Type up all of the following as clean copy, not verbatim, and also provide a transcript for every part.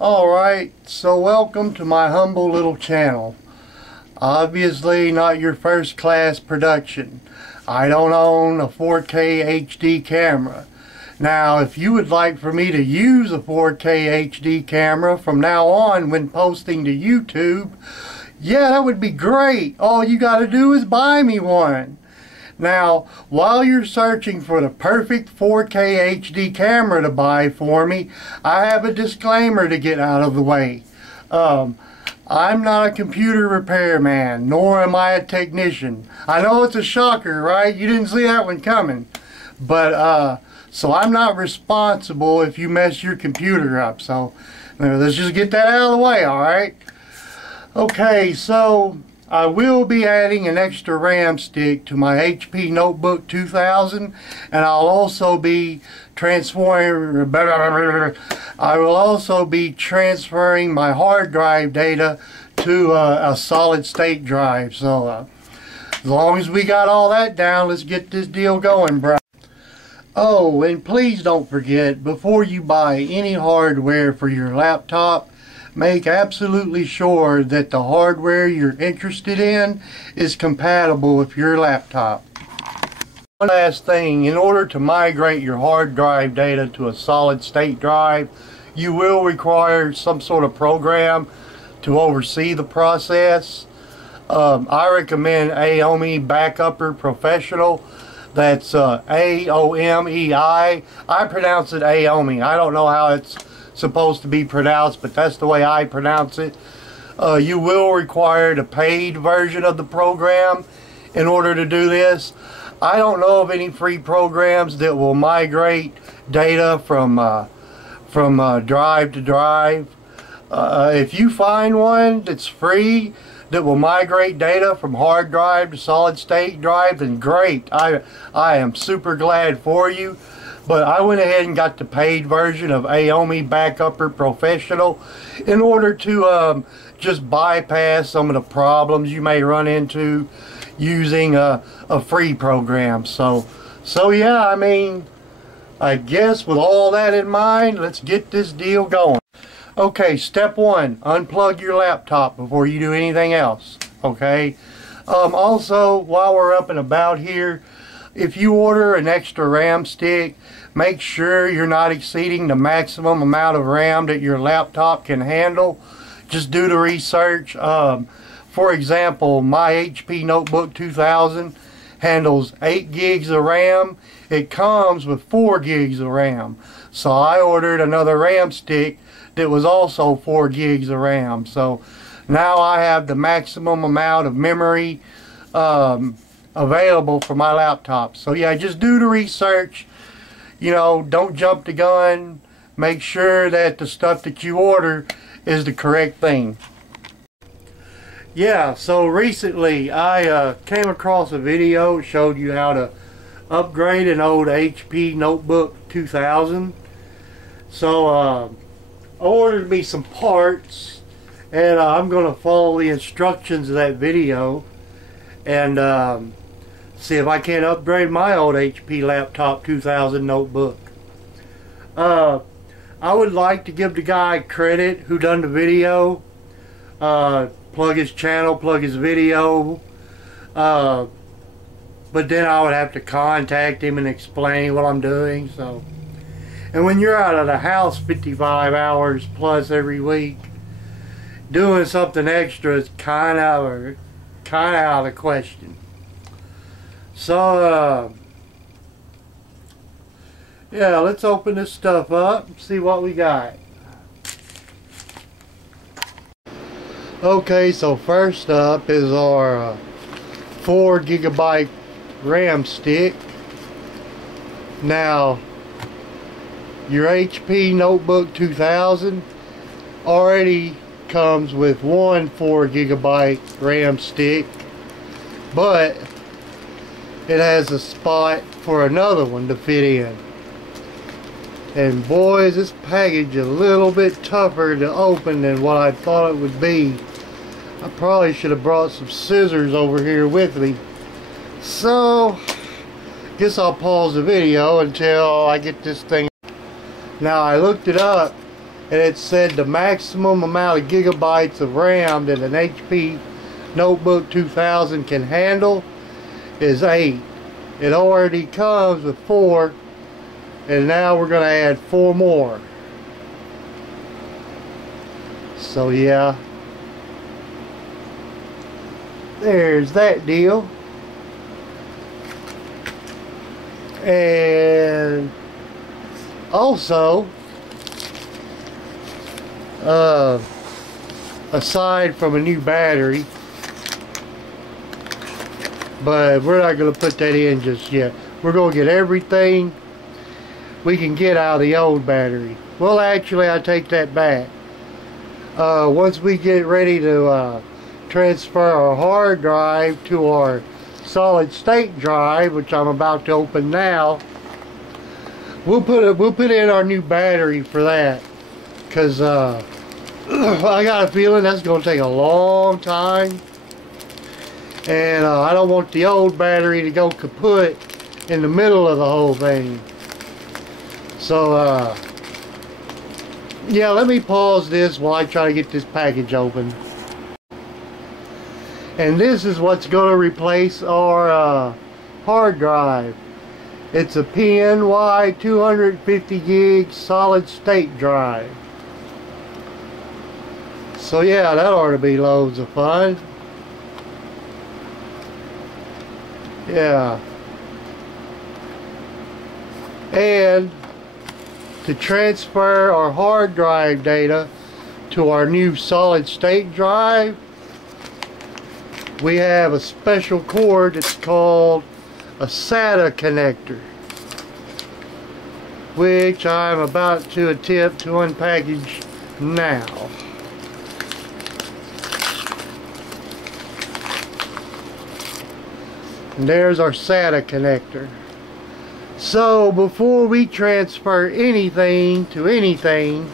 Alright, so welcome to my humble little channel. Obviously not your first class production. I don't own a 4K HD camera. Now if you would like for me to use a 4K HD camera from now on when posting to YouTube, yeah, that would be great. All you gotta do is buy me one. Now, while you're searching for the perfect 4K HD camera to buy for me, I have a disclaimer to get out of the way. I'm not a computer repairman, nor am I a technician. I know it's a shocker, right? You didn't see that one coming. But, so I'm not responsible if you mess your computer up. So, let's just get that out of the way, alright? Okay, so I will be adding an extra RAM stick to my HP Notebook 2000, and I'll also be transferring my hard drive data to a solid state drive. So as long as we got all that down, let's get this deal going, bro. Oh, and please don't forget, before you buy any hardware for your laptop, make absolutely sure that the hardware you're interested in is compatible with your laptop. One last thing, in order to migrate your hard drive data to a solid state drive, you will require some sort of program to oversee the process. I recommend AOMEI Backupper Professional. That's A-O-M-E-I. I pronounce it AOMEI. I don't know how it's supposed to be pronounced, but that's the way I pronounce it. You will require the paid version of the program in order to do this. I don't know of any free programs that will migrate data from drive to drive. If you find one that's free that will migrate data from hard drive to solid state drive, then great. I am super glad for you. But I went ahead and got the paid version of AOMEI Backupper Professional in order to just bypass some of the problems you may run into using a free program. So yeah, I mean, I guess with all that in mind, let's get this deal going. Okay, step one, unplug your laptop before you do anything else. Okay. Also, while we're up and about here, if you order an extra RAM stick, make sure you're not exceeding the maximum amount of RAM that your laptop can handle. Just do the research. For example, my HP Notebook 2000 handles 8 gigs of RAM. It comes with 4 gigs of RAM. So I ordered another RAM stick that was also 4 gigs of RAM. So now I have the maximum amount of memory available for my laptop. So yeah, just do the research. You know, don't jump the gun. Make sure that the stuff that you order is the correct thing. Yeah, so recently I came across a video that showed you how to upgrade an old HP Notebook 2000. So I ordered me some parts, and I'm going to follow the instructions of that video and see if I can't upgrade my old HP laptop 2000 notebook. I would like to give the guy credit who done the video. Plug his channel, plug his video. But then I would have to contact him and explain what I'm doing. So, and when you're out of the house 55 hours plus every week, doing something extra is kind of out of the question. So, yeah, let's open this stuff up and see what we got. Okay, so first up is our 4 gigabyte RAM stick. Now, your HP Notebook 2000 already comes with one 4 gigabyte RAM stick, but it has a spot for another one to fit in. And boy, is this package a little bit tougher to open than what I thought it would be. I probably should have brought some scissors over here with me. So, guess I'll pause the video until I get this thing. Now I looked it up, and it said the maximum amount of gigabytes of RAM that an HP Notebook 2000 can handle is 8. It already comes with 4, and now we're going to add 4 more. So yeah, there's that deal. And also, aside from a new battery, but we're not going to put that in just yet. We're going to get everything we can get out of the old battery. Well, actually, I take that back. Once we get ready to transfer our hard drive to our solid state drive, which I'm about to open now, we'll put in our new battery for that, because I got a feeling that's going to take a long time, and I don't want the old battery to go kaput in the middle of the whole thing. So yeah, let me pause this while I try to get this package open. And this is what's going to replace our hard drive. It's a PNY 250 gig solid state drive. So yeah, that ought to be loads of fun. Yeah. And to transfer our hard drive data to our new solid state drive, we have a special cord that's called a SATA connector, which I'm about to attempt to unpackage now. And there's our SATA connector. So before we transfer anything to anything,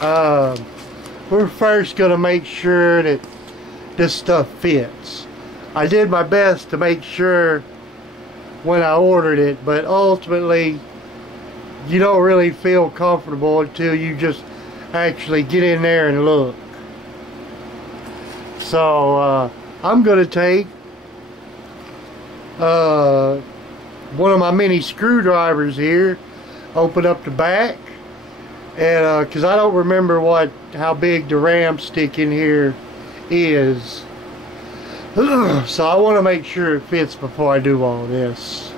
we're first going to make sure that this stuff fits. I did my best to make sure when I ordered it, but ultimately you don't really feel comfortable until you just actually get in there and look. So I'm going to take one of my mini screwdrivers here, open up the back, and because I don't remember how big the RAM stick in here is, so I want to make sure it fits before I do all this.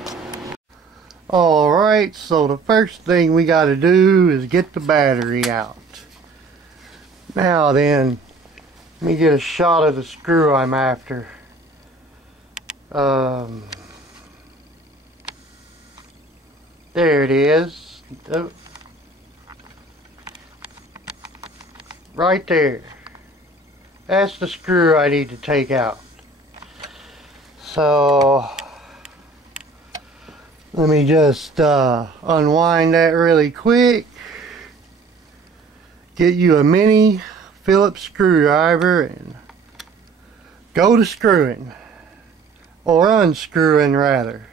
Alright, so the first thing we got to do is get the battery out. Now then, let me get a shot of the screw I'm after. There it is. Right there. That's the screw I need to take out. So let me just unwind that really quick. Get you a mini Phillips screwdriver and go to screwing, or unscrewing rather.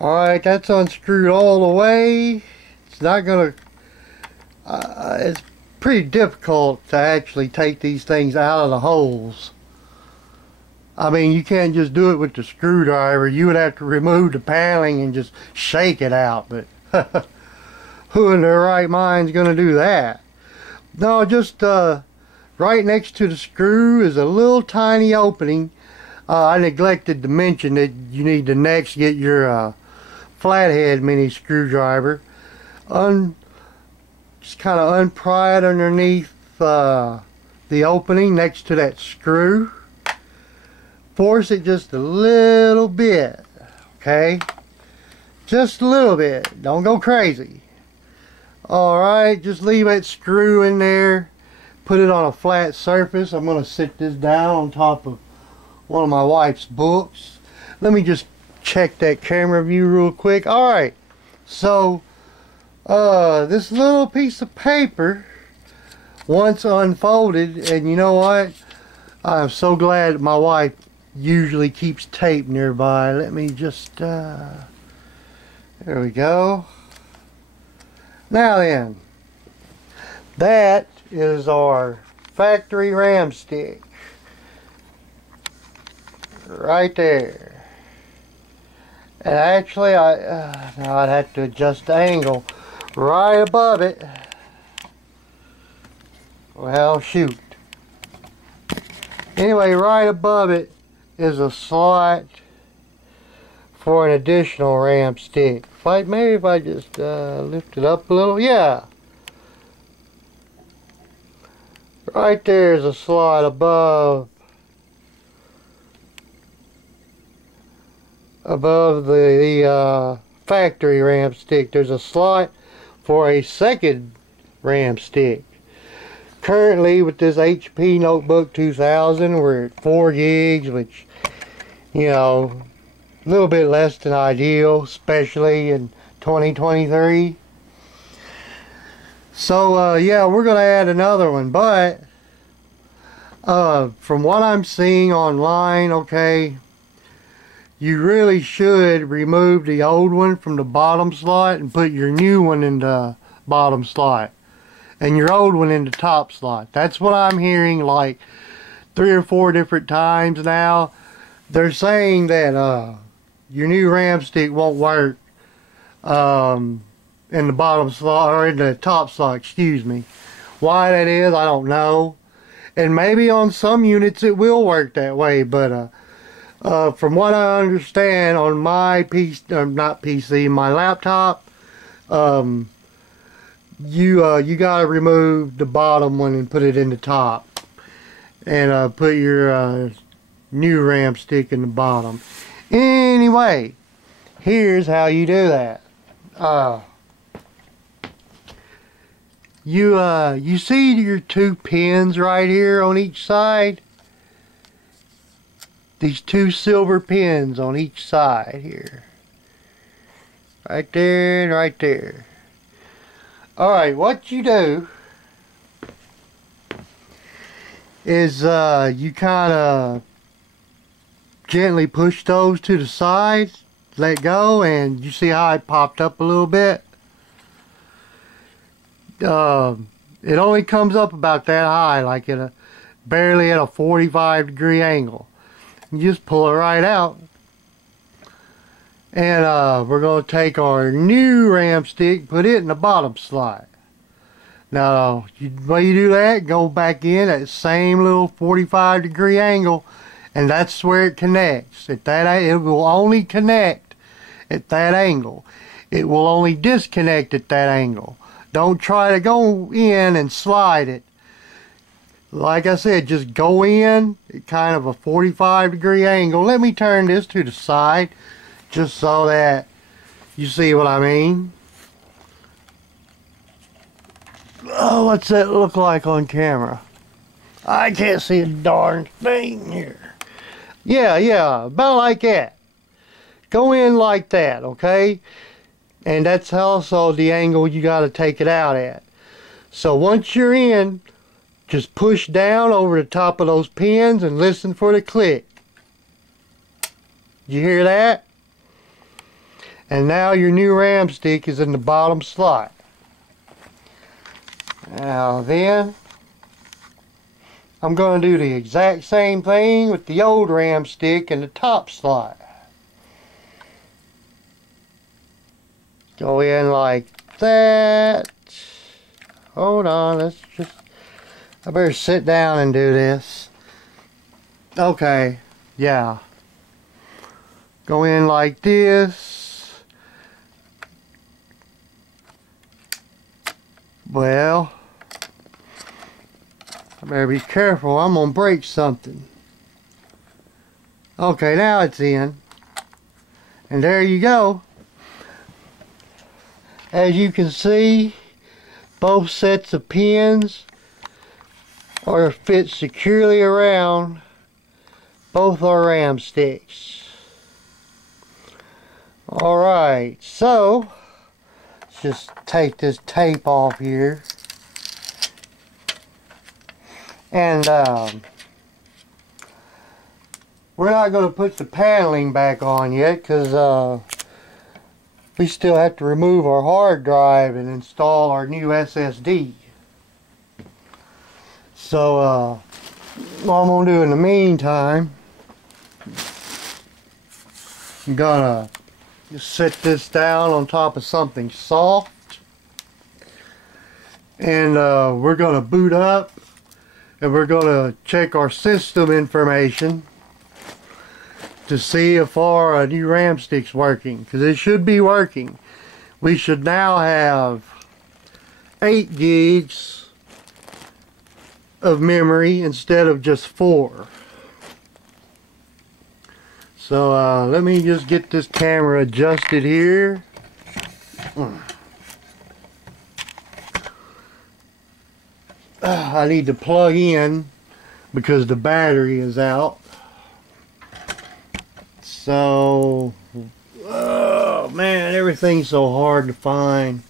Alright, that's unscrewed all the way. It's not gonna it's pretty difficult to actually take these things out of the holes. I mean, you can't just do it with the screwdriver. You would have to remove the paneling and just shake it out, but who in their right mind is going to do that? No, just right next to the screw is a little tiny opening. I neglected to mention that you need to next get your flathead mini screwdriver. Just kind of unpry it underneath the opening next to that screw. Force it just a little bit, okay? Just a little bit. Don't go crazy. Alright, just leave that screw in there. Put it on a flat surface. I'm going to sit this down on top of one of my wife's books. Let me just check that camera view real quick. Alright, so this little piece of paper, once unfolded, and you know what? I'm so glad my wife usually keeps tape nearby. Let me just there we go. Now then, That is our factory RAM stick. Right there. And actually, now I'd have to adjust the angle. Right above it. Well, shoot. Anyway, right above it is a slot for an additional RAM stick. Maybe if I just lift it up a little, yeah. Right there is a slot above the factory RAM stick. There's a slot for a second RAM stick. Currently with this HP Notebook 2000 we're at 4 gigs, which, you know, a little bit less than ideal, especially in 2023. So yeah, we're gonna add another one, but from what I'm seeing online, okay, you really should remove the old one from the bottom slot and put your new one in the bottom slot and your old one in the top slot. That's what I'm hearing like 3 or 4 different times now. They're saying that your new RAM stick won't work in the bottom slot, or in the top slot, excuse me. Why that is, I don't know. And maybe on some units it will work that way, but from what I understand on my my laptop, you gotta remove the bottom one and put it in the top, and put your new RAM stick in the bottom. Anyway, here's how you do that. You see your 2 pins right here on each side? These 2 silver pins on each side here. Right there and right there. Alright, what you do is you kind of gently push those to the side, let go, and you see how it popped up a little bit? It only comes up about that high, like barely at a 45-degree angle. You just pull it right out, and we're going to take our new RAM stick, put it in the bottom slot. Now, when you do that, go back in at the same little 45-degree angle, and that's where it connects. At that, it will only connect at that angle. It will only disconnect at that angle. Don't try to go in and slide it. Like I said, just go in at kind of a 45-degree angle. Let me turn this to the side just so that you see what I mean. Oh, what's that look like on camera? I can't see a darn thing here. Yeah, about like that. Go in like that, okay? And that's also the angle you got to take it out at. So once you're in, just push down over the top of those pins and listen for the click. You hear that? And now your new RAM stick is in the bottom slot. Now then, I'm going to do the exact same thing with the old RAM stick in the top slot. Go in like that. Hold on, I better sit down and do this. Okay, yeah. Go in like this. Well, I better be careful, I'm gonna break something. Okay, now it's in. And there you go. As you can see, both sets of pins are fit securely around both our RAM sticks. Alright, so let's just take this tape off here. And we're not going to put the paneling back on yet because we still have to remove our hard drive and install our new SSD. So what I'm gonna do in the meantime, I'm gonna just set this down on top of something soft, and we're gonna boot up, and we're gonna check our system information to see if our new RAM stick's working, because it should be working. We should now have 8 gigs of memory instead of just 4. So let me just get this camera adjusted here. I need to plug in because the battery is out. So, oh man, everything's so hard to find.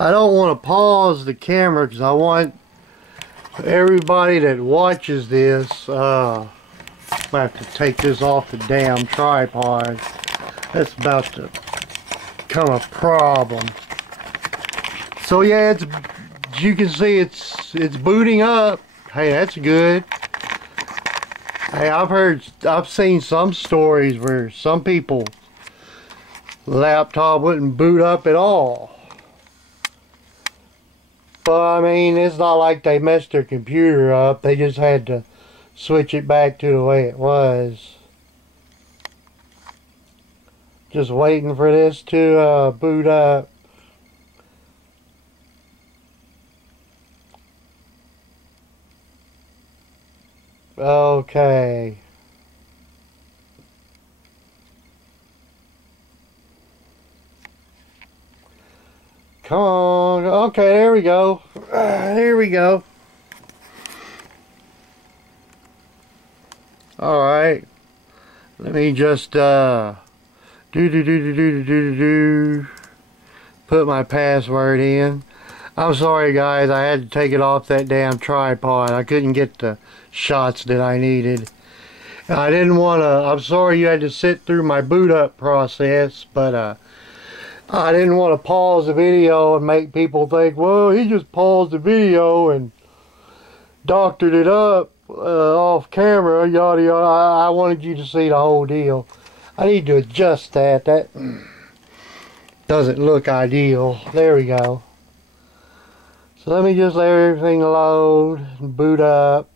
I don't want to pause the camera because I want everybody that watches this, I have to take this off the damn tripod. That's about to become a problem. So yeah, it's, you can see it's booting up. Hey, that's good. Hey, I've seen some stories where some people laptop wouldn't boot up at all. But I mean, it's not like they messed their computer up. They just had to switch it back to the way it was. Just waiting for this to boot up. Okay. Come on. Okay, there we go. Here we go. Alright. Let me just put my password in. I'm sorry guys, I had to take it off that damn tripod. I couldn't get the shots that I needed. I didn't want to, I'm sorry you had to sit through my boot up process, but I didn't want to pause the video and make people think, well, he just paused the video and doctored it up off camera, yada yada. I wanted you to see the whole deal. I need to adjust that. That doesn't look ideal. There we go. So let me just let everything load and boot up.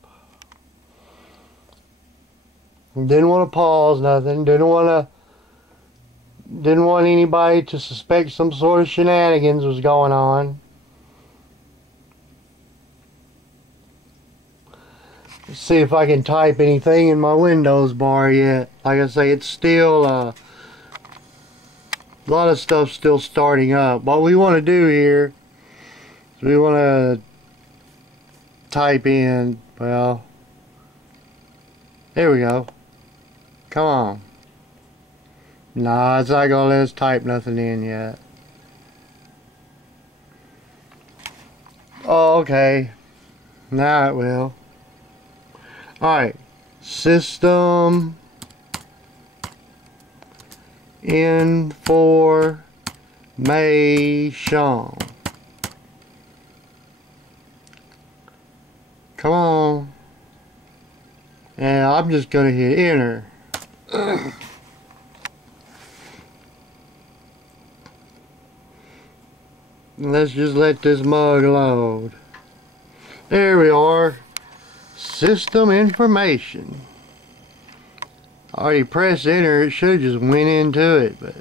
Didn't want to pause nothing. Didn't want anybody to suspect some sort of shenanigans was going on. Let's see if I can type anything in my Windows bar yet. Like I say, it's still a lot of stuff still starting up. What we want to do here is we want to type in, well, there we go. Come on. Nah, it's not gonna let us type nothing in yet. Oh, okay. Now it will. Alright. System information. Come on. And I'm just gonna hit enter. Let's just let this mug load. There we are. System information. I already pressed enter. It should have just went into it, but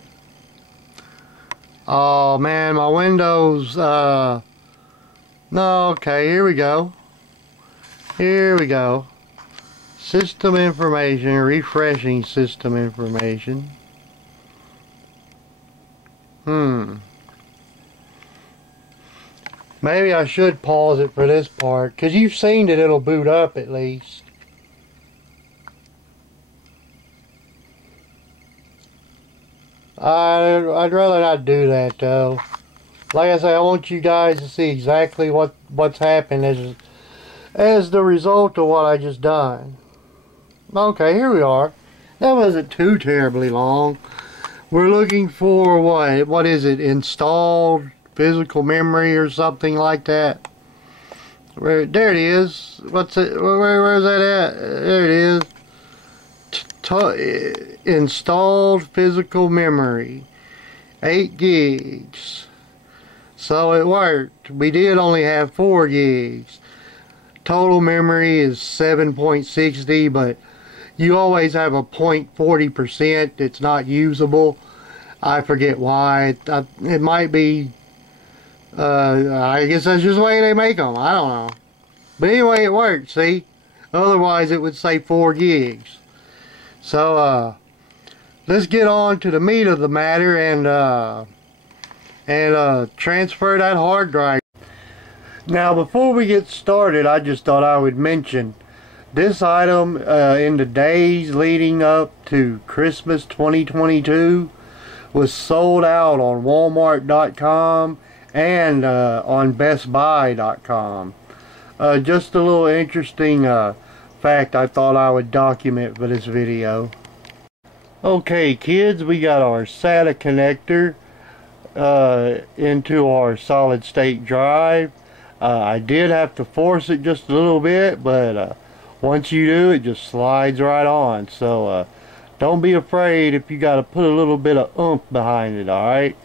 oh man, my Windows no, okay, here we go. Here we go. System information, refreshing system information. Maybe I should pause it for this part, because you've seen that it'll boot up at least. I'd rather not do that though. Like I say, I want you guys to see exactly what's happened as the result of what I just done. Okay, here we are. That wasn't too terribly long. We're looking for what is it? Installed physical memory or something like that. There it is. What's it? Where's that at? There it is. Installed physical memory, 8 gigs. So it worked. We did only have 4 gigs. Total memory is 7.60, but you always have a 0.40% that's not usable. I forget why. It might be, I guess that's just the way they make them. I don't know. But anyway, it worked, see? Otherwise it would say 4 gigs. So, let's get on to the meat of the matter and transfer that hard drive. Now, before we get started, I just thought I would mention this item in the days leading up to Christmas 2022 was sold out on Walmart.com and on BestBuy.com. Just a little interesting fact I thought I would document for this video. Okay kids, we got our SATA connector into our solid state drive. I did have to force it just a little bit, but once you do, it just slides right on. So don't be afraid if you got to put a little bit of oomph behind it, alright?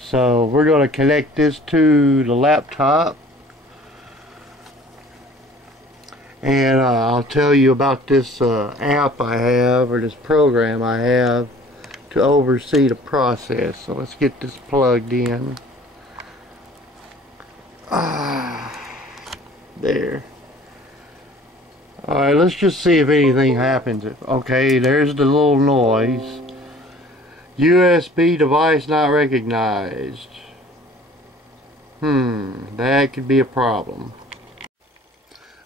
So we're going to connect this to the laptop. And I'll tell you about this app I have, or this program I have to oversee the process. So let's get this plugged in. There. Alright, let's just see if anything happens. Okay, there's the little noise. USB device not recognized. That could be a problem.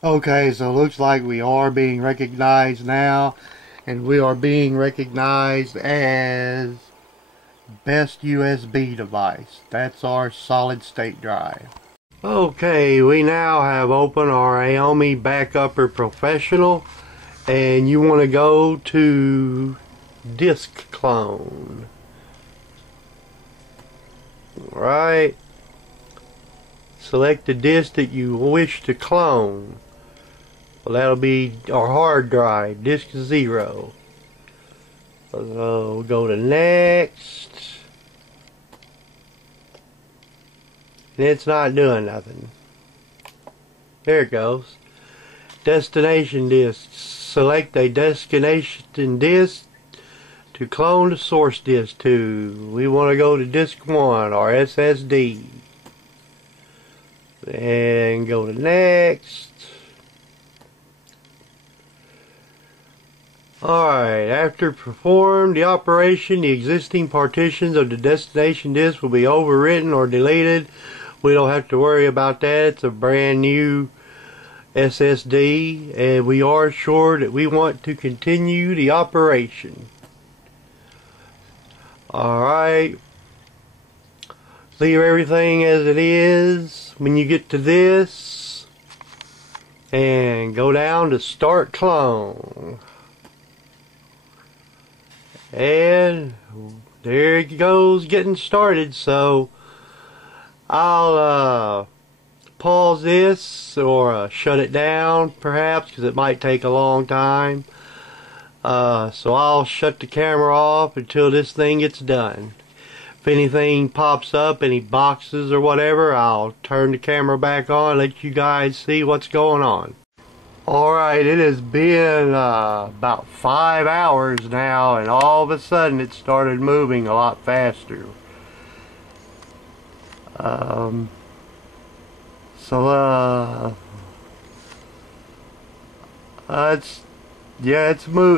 Okay, so it looks like we are being recognized now, and we are being recognized as best USB device. That's our solid state drive. Okay, we now have opened our Xiaomi Backupper Professional, and you want to go to Disk Clone. Right. Select the disk that you wish to clone. Well, that'll be our hard drive, disk 0. So we'll go to next. And it's not doing nothing. There it goes. Destination disk. Select a destination disk to clone the source disk to. We want to go to disk 1, our SSD. And go to next. Alright, after performed the operation, the existing partitions of the destination disk will be overwritten or deleted. We don't have to worry about that. It's a brand new SSD, and we are sure that we want to continue the operation. Alright, leave everything as it is when you get to this, and go down to Start Clone. And there it goes, getting started. So I'll pause this or shut it down perhaps, because it might take a long time. So I'll shut the camera off until this thing gets done. If anything pops up, any boxes or whatever, I'll turn the camera back on, let you guys see what's going on. Alright, it has been about 5 hours now, and all of a sudden it started moving a lot faster.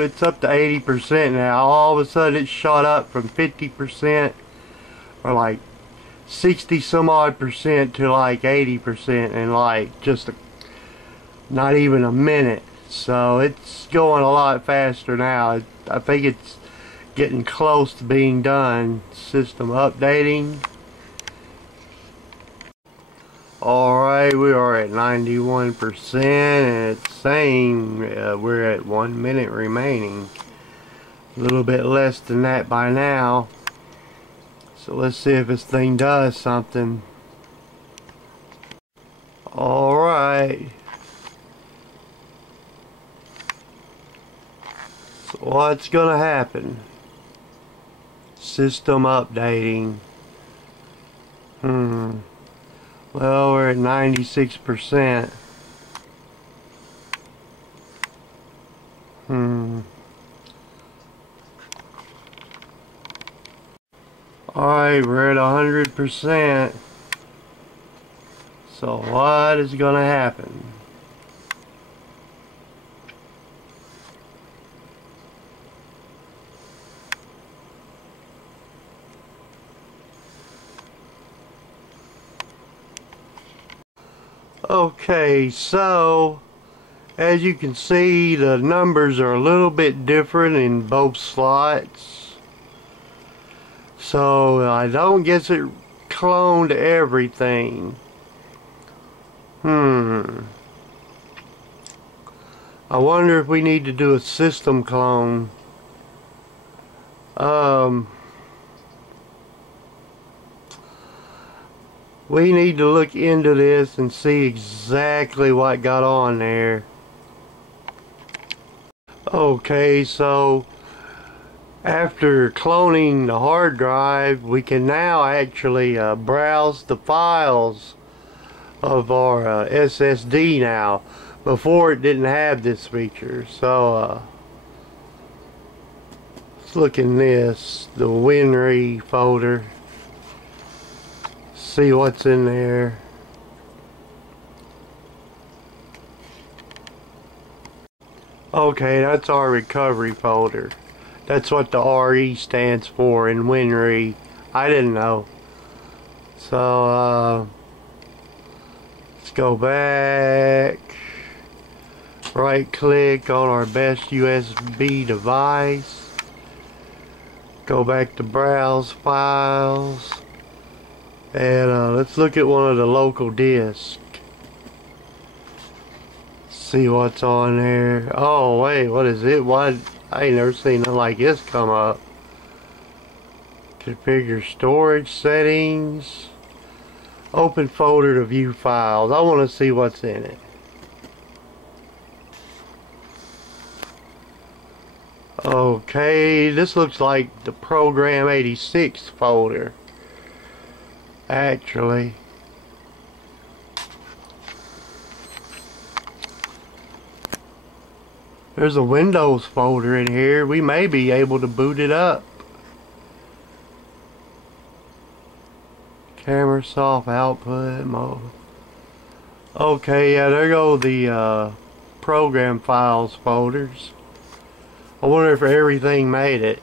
It's up to 80% now. All of a sudden it shot up from 50% or like 60 some odd percent to like 80% in like just not even a minute. So it's going a lot faster now. I think it's getting close to being done. System updating. Alright, we are at 91%, and it's saying we're at 1 minute remaining. A little bit less than that by now. So let's see if this thing does something. Alright. Alright. So what's gonna happen? System updating. Well, we're at 96%. Alright, we're at 100%. So what is gonna happen? Okay, so as you can see, the numbers are a little bit different in both slots. So I don't guess it cloned everything. I wonder if we need to do a system clone. We need to look into this and see exactly what got on there. Okay, so after cloning the hard drive, we can now actually browse the files of our SSD now. Before it didn't have this feature. So let's look in this, the WinRe folder, see what's in there. Okay, that's our recovery folder. That's what the RE stands for in WinRe. I didn't know. So let's go back. Right click on our best USB device. Go back to browse files. And let's look at one of the local disks. See what's on there. Oh wait, what is it? What? I ain't never seen nothing like this come up. Configure storage settings. Open folder to view files. I want to see what's in it. Okay, this looks like the program 86 folder. Actually. There's a Windows folder in here. We may be able to boot it up. Camera soft output mode. Okay, yeah, there go the program files folders. I wonder if everything made it.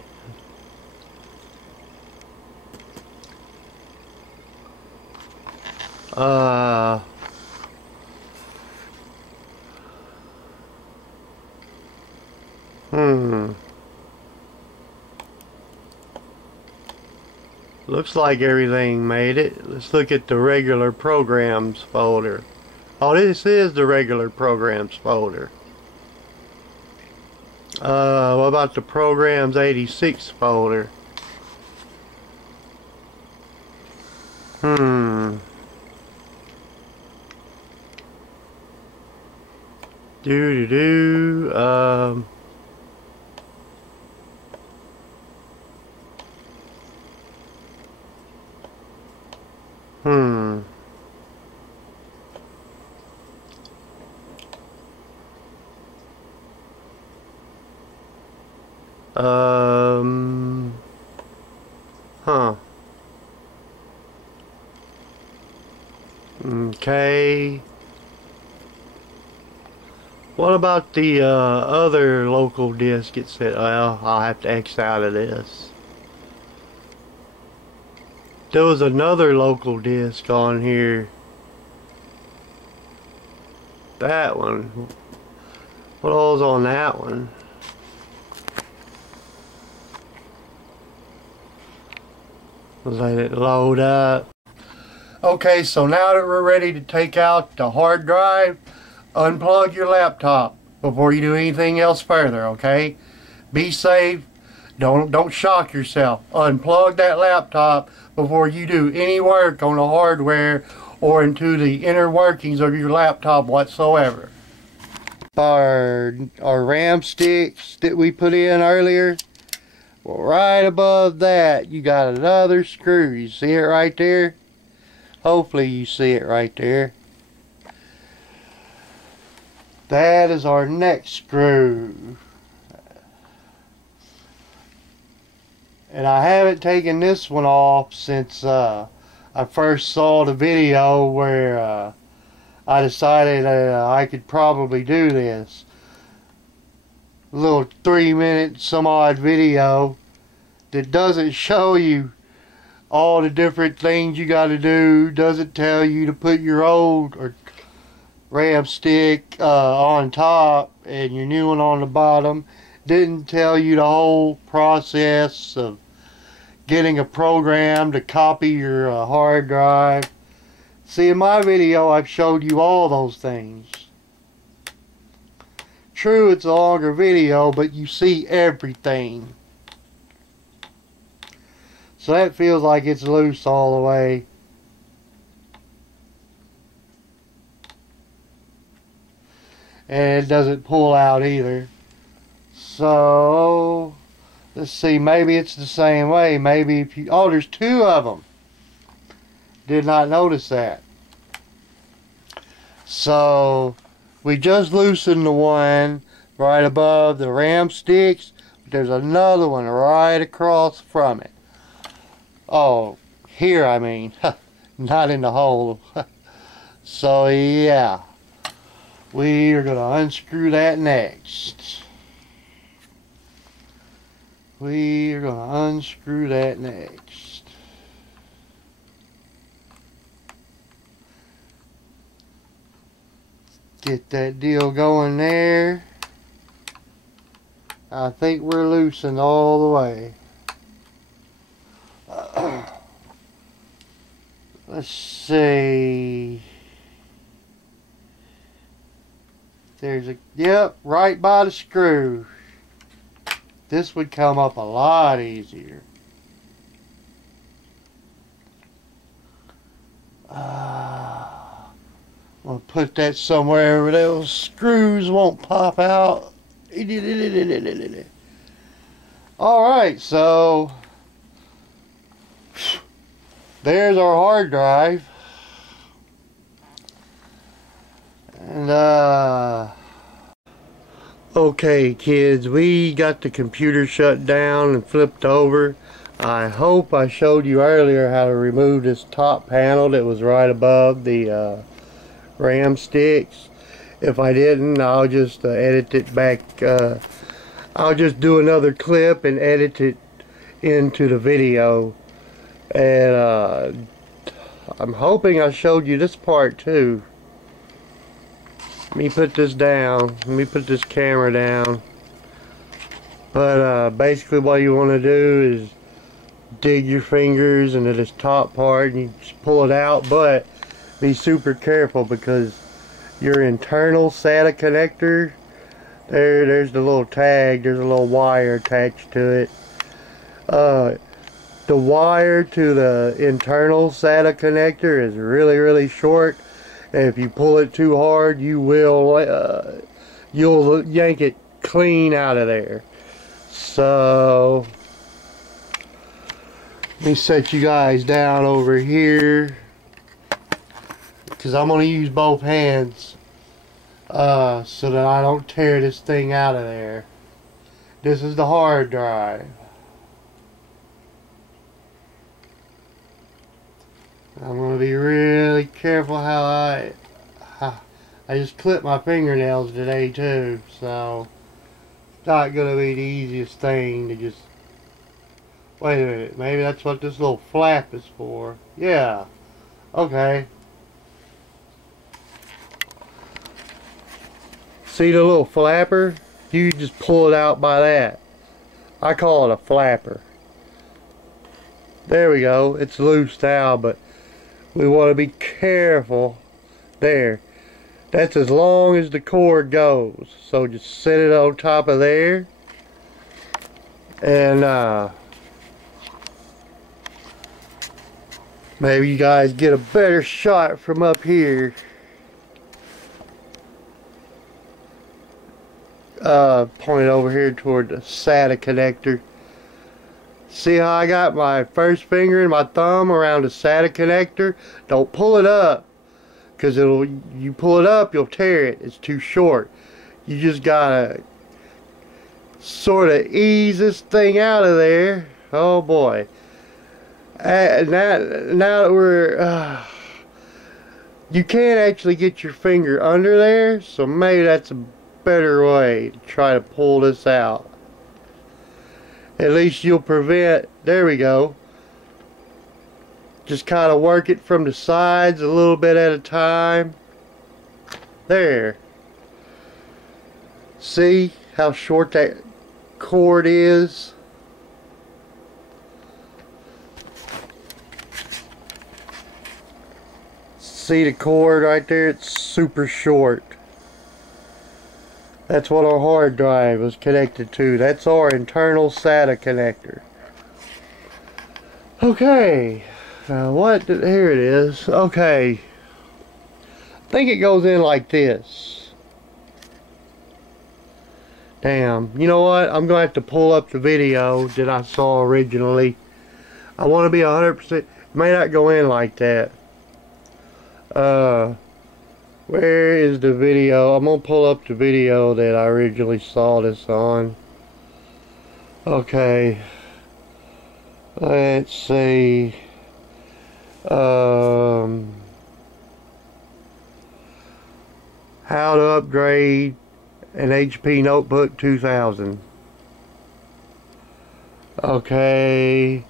Looks like everything made it. Let's look at the regular programs folder. Oh, this is the regular programs folder. What about the programs 86 folder? Okay. What about the other local disk? It said, well, I'll have to X out of this. There was another local disk on here. That one. What all's on that one? Let it load up. Okay, so now that we're ready to take out the hard drive, unplug your laptop before you do anything else further, okay? Be safe. Don't shock yourself. Unplug that laptop before you do any work on the hardware or into the inner workings of your laptop whatsoever. Our RAM sticks that we put in earlier, well, right above that you got another screw. You see it right there? Hopefully you see it right there. That is our next screw. And I haven't taken this one off since I first saw the video where I decided I could probably do this. A little 3-minute some odd video that doesn't show you all the different things you got to do. Doesn't tell you to put your old or RAM stick on top and your new one on the bottom. Didn't tell you the whole process of getting a program to copy your hard drive. See, in my video I've showed you all those things. True, it's a longer video, but you see everything. So that feels like it's loose all the way. And it doesn't pull out either. So let's see, maybe it's the same way. Maybe if you, oh, there's 2 of them. Did not notice that. So we just loosened the one right above the RAM sticks. But there's another one right across from it. Oh, here I mean. Not in the hole. So yeah. We are going to unscrew that next. We are going to unscrew that next. Get that deal going there. I think we're loosened all the way. Let's see. There's a, yep, right by the screw. This would come up a lot easier. I'm going to put that somewhere where those screws won't pop out. Alright, so there's our hard drive. And okay kids, we got the computer shut down and flipped over. I hope I showed you earlier how to remove this top panel that was right above the RAM sticks. If I didn't, I'll just edit it back. I'll just do another clip and edit it into the video. And I'm hoping I showed you this part too. Let me put this down. Let me put this camera down. But basically what you want to do is dig your fingers into this top part and you just pull it out, but be super careful because your internal SATA connector, there's the little tag, there's a little wire attached to it. The wire to the internal SATA connector is really short. And if you pull it too hard, you will you'll yank it clean out of there. So let me set you guys down over here because I'm going to use both hands so that I don't tear this thing out of there. This is the hard drive. I'm going to be really careful how I just clipped my fingernails today too, so it's not going to be the easiest thing to just, wait a minute, maybe that's what this little flap is for. Yeah, okay. See the little flapper? You just pull it out by that. I call it a flapper. There we go, it's loose now, but we want to be careful. There, that's as long as the cord goes, so just set it on top of there and Maybe you guys get a better shot from up here. Point over here toward the SATA connector. See how I got my first finger and my thumb around the SATA connector? Don't pull it up, because you pull it up, you'll tear it. It's too short. You just gotta sort of ease this thing out of there. Oh boy. Now that we're you can't actually get your finger under there, so maybe that's a better way to try to pull this out. At least you'll prevent, there we go. Just kind of work it from the sides a little bit at a time. There. See how short that cord is? See the cord right there? It's super short. That's what our hard drive was connected to. That's our internal SATA connector. Okay. Here it is. Okay. I think it goes in like this. Damn. You know what? I'm going to have to pull up the video that I saw originally. I want to be 100%. It may not go in like that. Where is the video? I'm gonna pull up the video that I originally saw this on. Okay. Let's see. How to upgrade an HP Notebook 2000. Okay.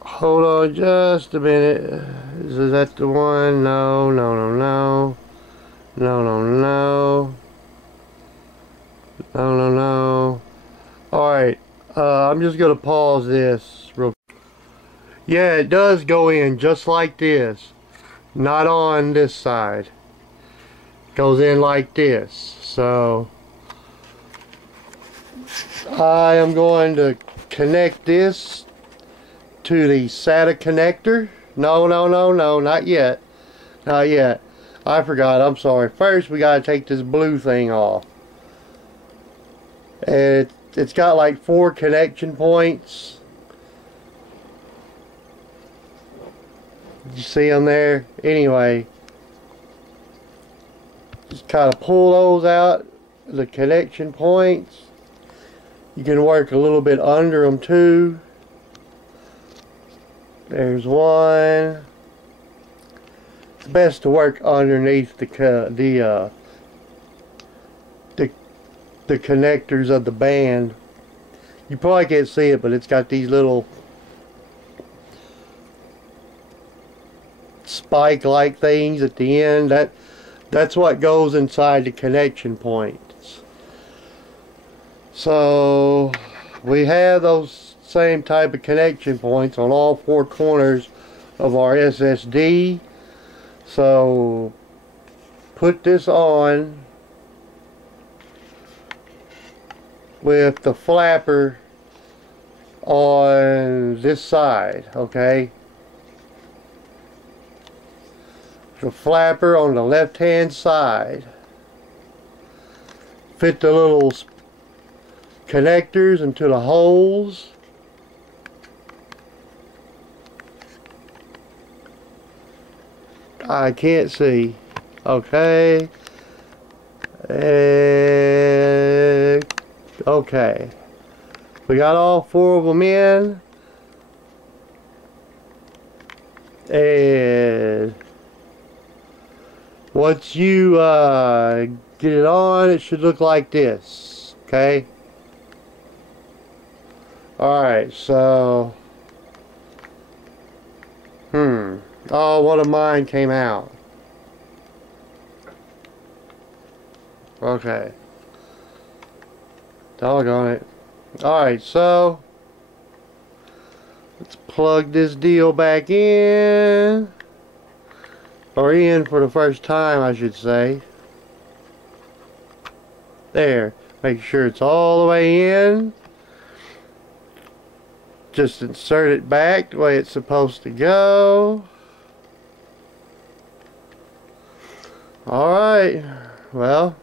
Hold on just a minute. Is that the one? No, no, no, no. No, no, no. No, no, no. Alright. I'm just going to pause this real quick. Yeah, it does go in just like this. Not on this side. It goes in like this. So I am going to connect this to the SATA connector. No, no, no, no, not yet. Not yet. I forgot, I'm sorry. First we gotta take this blue thing off. It's got like 4 connection points. You see them there? Anyway, just kind of pull those out, the connection points. You can work a little bit under them too. There's one. It's best to work underneath the connectors of the band. You probably can't see it, but it's got these little spike-like things at the end. That's what goes inside the connection points. So we have those same type of connection points on all 4 corners of our SSD. So put this on with the flapper on this side, okay? The flapper on the left hand side. Fit the little connectors into the holes. I can't see. Okay. Okay. We got all 4 of them in. And once you get it on, it should look like this. Okay. Alright, so oh, one of mine came out. Okay. Doggone it. Alright, so let's plug this deal back in. Or in for the first time, I should say. There. Make sure it's all the way in. just insert it back the way it's supposed to go. Alright, well,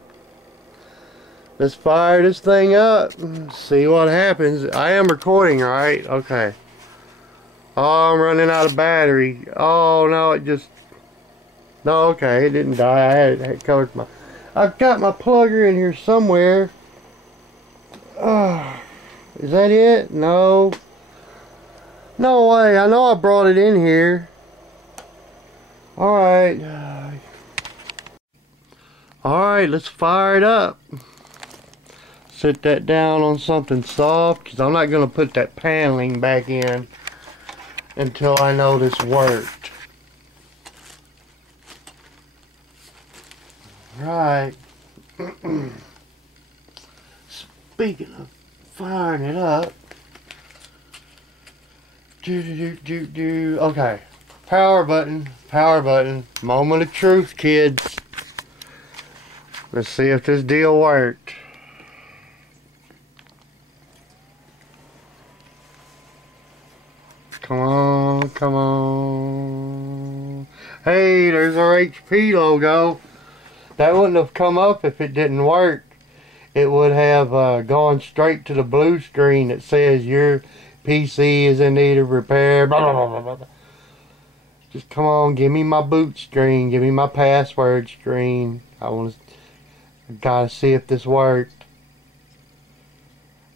let's fire this thing up and see what happens. I am recording, right? Okay. Oh, I'm running out of battery. Oh no, it just... No, okay, it didn't die. I had it covered my... I've got my plugger in here somewhere. Is that it? No. No way. I know I brought it in here. Alright. Alright, let's fire it up. Set that down on something soft, because I'm not going to put that paneling back in until I know this worked. Right. Speaking of firing it up. Okay. Power button. Power button. Moment of truth, kids. Let's see if this deal worked. Come on, come on. Hey, there's our HP logo. That wouldn't have come up if it didn't work. It would have gone straight to the blue screen that says your PC is in need of repair. Blah, blah, blah, blah, blah. Just come on, give me my boot screen. Give me my password screen. I gotta see if this worked.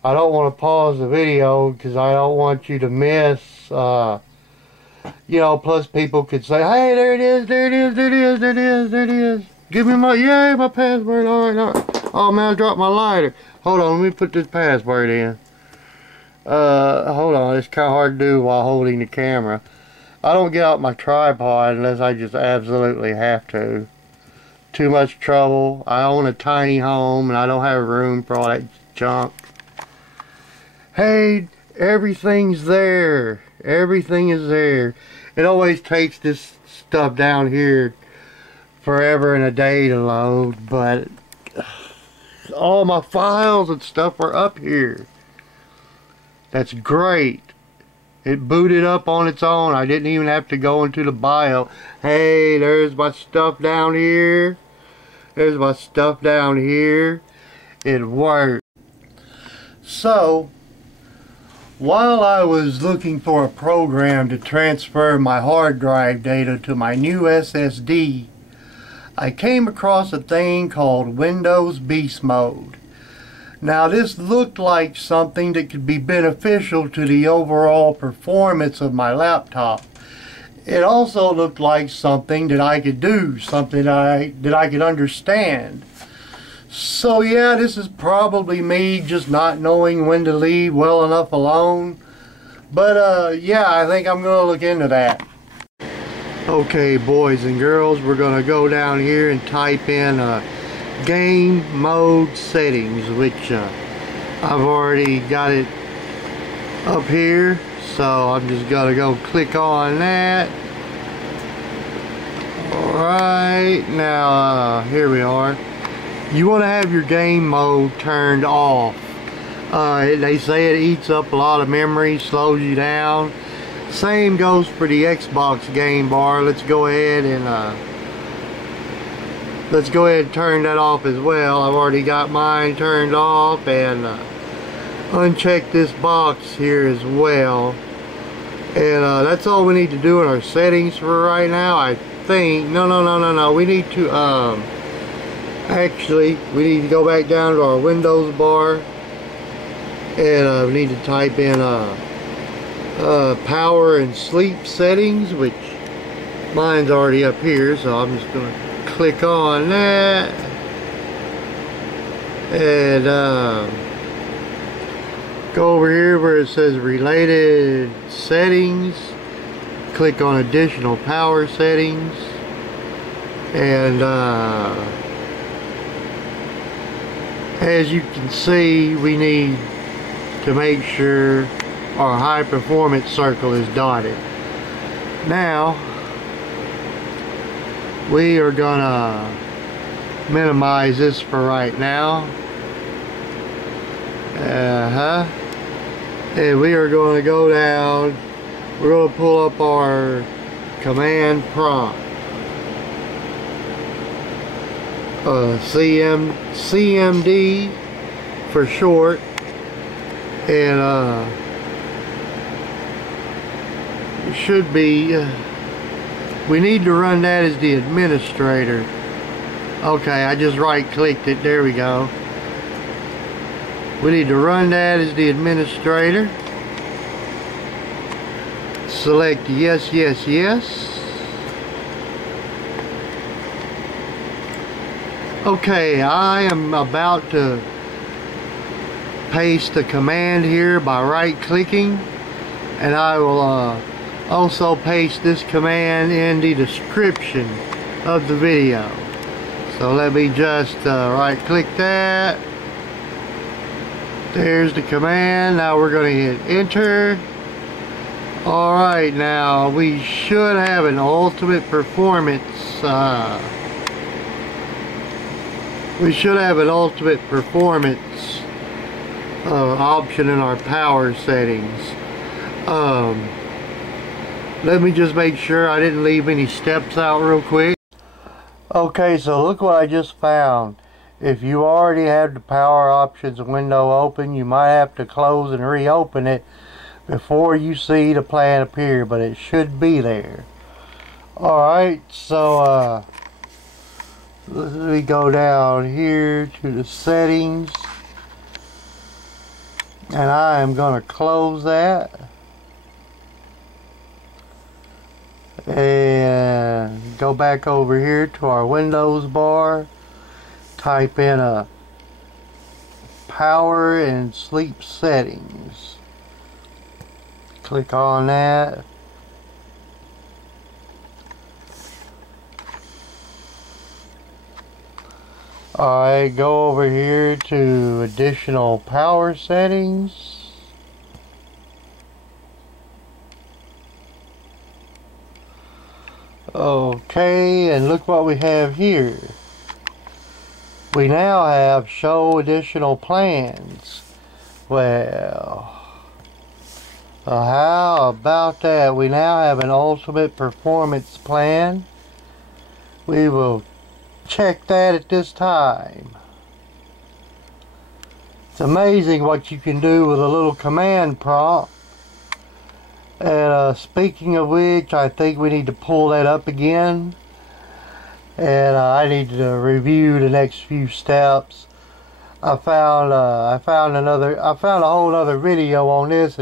I don't want to pause the video because I don't want you to miss, you know, plus people could say, hey, there it is, there it is, there it is, there it is, there it is. Give me my, yay, my password, alright, alright. Oh man, I dropped my lighter. Hold on, let me put this password in. Hold on, it's kind of hard to do while holding the camera. I don't get out my tripod unless I just absolutely have to. Too much trouble. I own a tiny home and I don't have room for all that junk. Hey, everything's there. Everything is there. It always takes this stuff down here forever and a day to load, but all my files and stuff are up here. That's great. It booted up on its own. I didn't even have to go into the bio. Hey, there's my stuff down here. There's my stuff down here. It worked. So, while I was looking for a program to transfer my hard drive data to my new SSD, I came across a thing called Windows Beast Mode. Now this looked like something that could be beneficial to the overall performance of my laptop. It also looked like something that I could do, something that I could understand. So yeah, this is probably me just not knowing when to leave well enough alone. But yeah, I think I'm going to look into that. Okay, boys and girls, we're going to go down here and type in game mode settings, which I've already got it up here. So I'm just going to go click on that. Alright, now here we are. You want to have your game mode turned off. They say it eats up a lot of memory, slows you down. Same goes for the Xbox game bar. Let's go ahead and turn that off as well. I've already got mine turned off, and uncheck this box here as well. And that's all we need to do in our settings for right now, I think. No. We need to actually, we need to go back down to our Windows bar, and we need to type in power and sleep settings, which mine's already up here, so I'm just going to click on that, and go over here where it says related settings, click on additional power settings, and as you can see, we need to make sure our high performance circle is dotted. Now we are gonna minimize this for right now. And we are going to go down, we're going to pull up our command prompt. CMD for short. And it should be, we need to run that as the administrator. Okay, I just right clicked it, there we go. We need to run that as the administrator. Select yes, yes, yes. Okay, I am about to paste the command here by right clicking, and I will also paste this command in the description of the video. So let me just right click that. There's the command. Now we're going to hit enter. Alright, now we should have an ultimate performance option in our power settings. Let me just make sure I didn't leave any steps out real quick. Okay, so look what I just found. If you already have the power options window open, you might have to close and reopen it before you see the plan appear, but it should be there. Alright, so let me go down here to the settings, and I am going to close that and go back over here to our Windows bar, type in a power and sleep settings, click on that. Alright, go over here to additional power settings. Okay, and look what we have here. We now have show additional plans. Well, how about that? We now have an ultimate performance plan. We will check that at this time. It's amazing what you can do with a little command prompt. And speaking of which, I think we need to pull that up again, and I need to review the next few steps. I found a whole other video on this,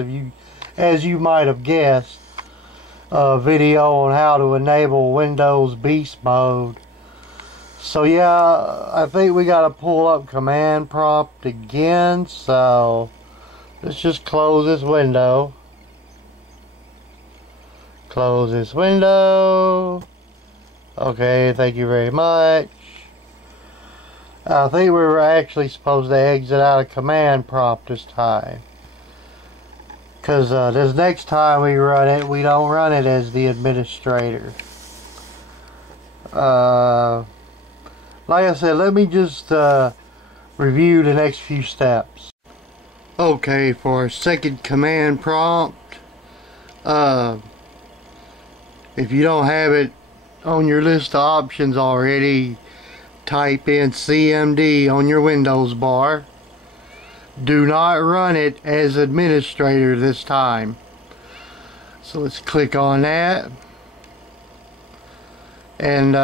as you might have guessed, a video on how to enable Windows Beast Mode. So yeah, I think we got to pull up command prompt again. So let's just close this window. Close this window. Okay, thank you very much. I think we were actually supposed to exit out of command prompt this time, because this next time we run it, we don't run it as the administrator. Like I said, let me just review the next few steps. Okay, for our second command prompt, if you don't have it on your list of options already, type in CMD on your Windows bar. Do not run it as administrator this time. So let's click on that. And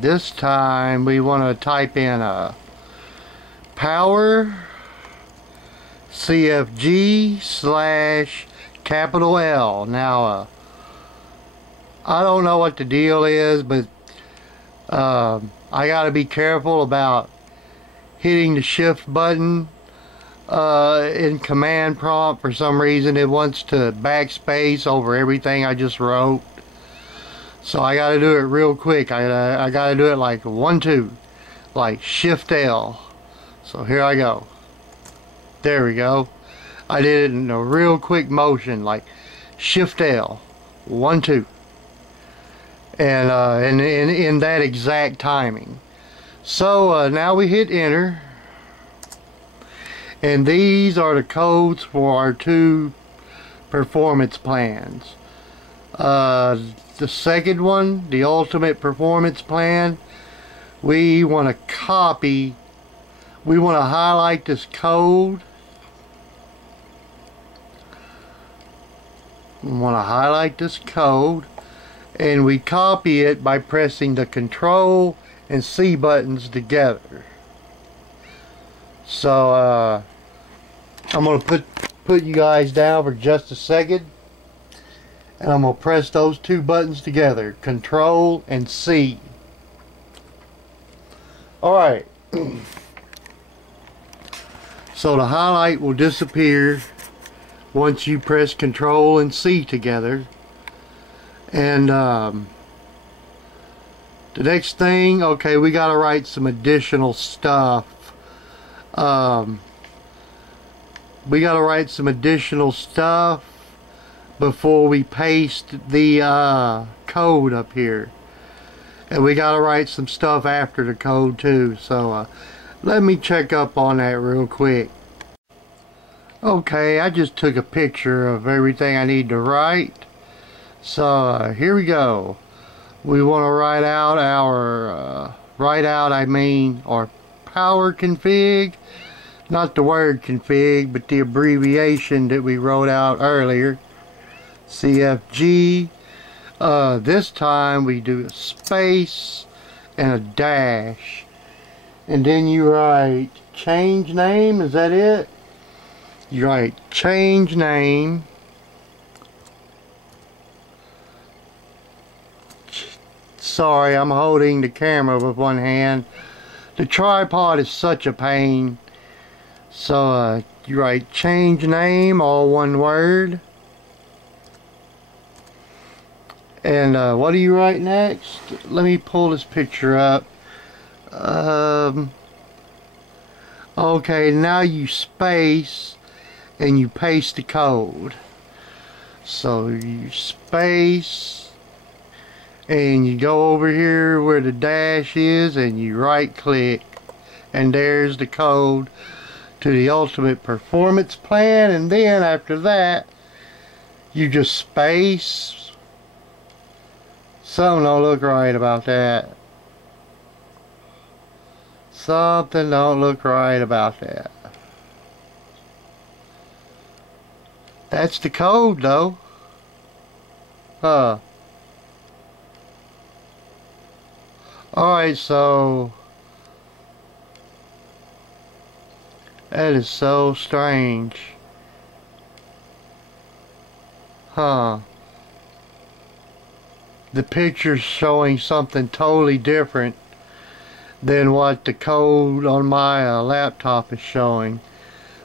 this time we want to type in powercfg/L. Now I don't know what the deal is, but I gotta be careful about hitting the shift button in command prompt. For some reason it wants to backspace over everything I just wrote, so I gotta do it real quick. I gotta do it like 1, 2, like shift L. So here I go. There we go. I did it in a real quick motion, like shift L, 1, 2. And in that exact timing. So now we hit enter, And these are the codes for our two performance plans. The second one, the ultimate performance plan, we want to copy, we want to highlight this code. We want to highlight this code, and we copy it by pressing the Control and C buttons together. So I'm going to put you guys down for just a second, and I'm going to press those two buttons together, Control and C. Alright, so the highlight will disappear once you press Control and C together. And the next thing, okay, we got to write some additional stuff. We got to write some additional stuff before we paste the code up here. And we got to write some stuff after the code too. So let me check up on that real quick. Okay, I just took a picture of everything I need to write. So here we go. We want to write out our our power config, not the word config, but the abbreviation that we wrote out earlier, CFG. This time we do a space and a dash, and then you write change name. Is that it? You write change name, sorry, I'm holding the camera with one hand. The tripod is such a pain. So you write change name, all one word. And what do you write next? Let me pull this picture up. Okay, now you space and you paste the code. So you space and you go over here where the dash is and you right click, and there's the code to the ultimate performance plan. And then after that you just space. Something don't look right about that. Something don't look right about that. That's the code though. Alright, so that is so strange. The picture's showing something totally different than what the code on my laptop is showing.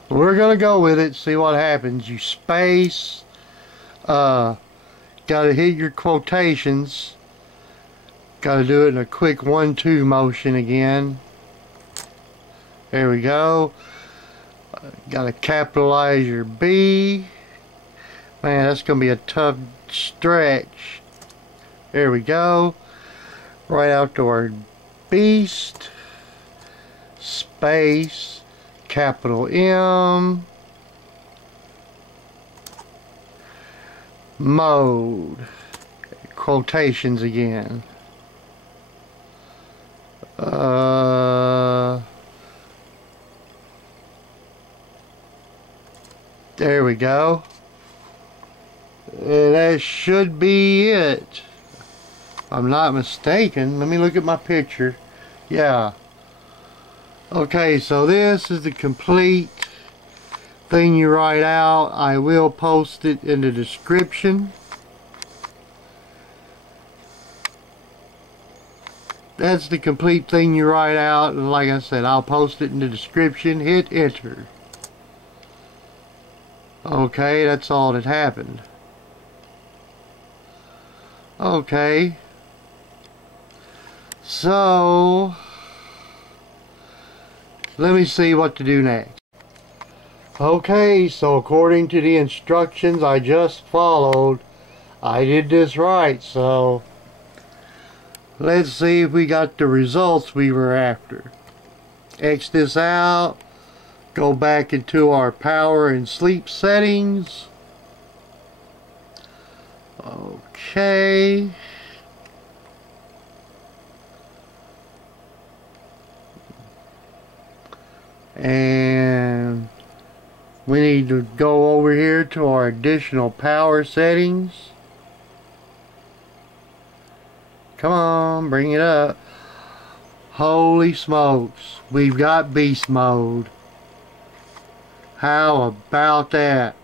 We're gonna go with it, see what happens. You space, gotta hit your quotations, gotta do it in a quick 1-2 motion again. There we go. Gotta capitalize your B. Man, that's gonna be a tough stretch. There we go. Write out the word beast, space, capital M, mode, quotations again. There we go. That should be it. If I'm not mistaken. Let me look at my picture. Yeah. Okay, so this is the complete thing you write out. I will post it in the description. That's the complete thing you write out, and like I said, I'll post it in the description. Hit enter. Okay, that's all that happened. Okay. So let me see what to do next. Okay, so according to the instructions I just followed, I did this right. So let's see if we got the results we were after. X this out, Go back into our power and sleep settings. Okay. And we need to go over here to our additional power settings. Come on, bring it up. Holy smokes, we've got beast mode. How about that?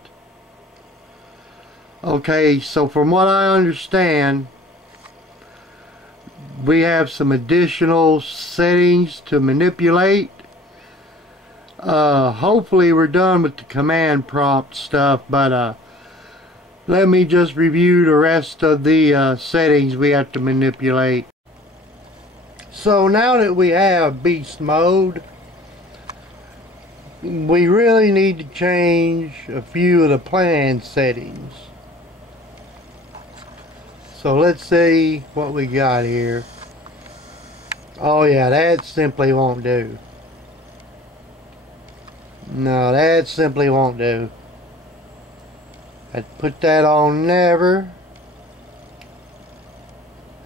Okay, so from what I understand, we have some additional settings to manipulate. Hopefully we're done with the command prompt stuff, but let me just review the rest of the settings we have to manipulate. So now that we have beast mode, we really need to change a few of the plan settings. So let's see what we got here. Oh yeah, that simply won't do. No, that simply won't do. I'd put that on never.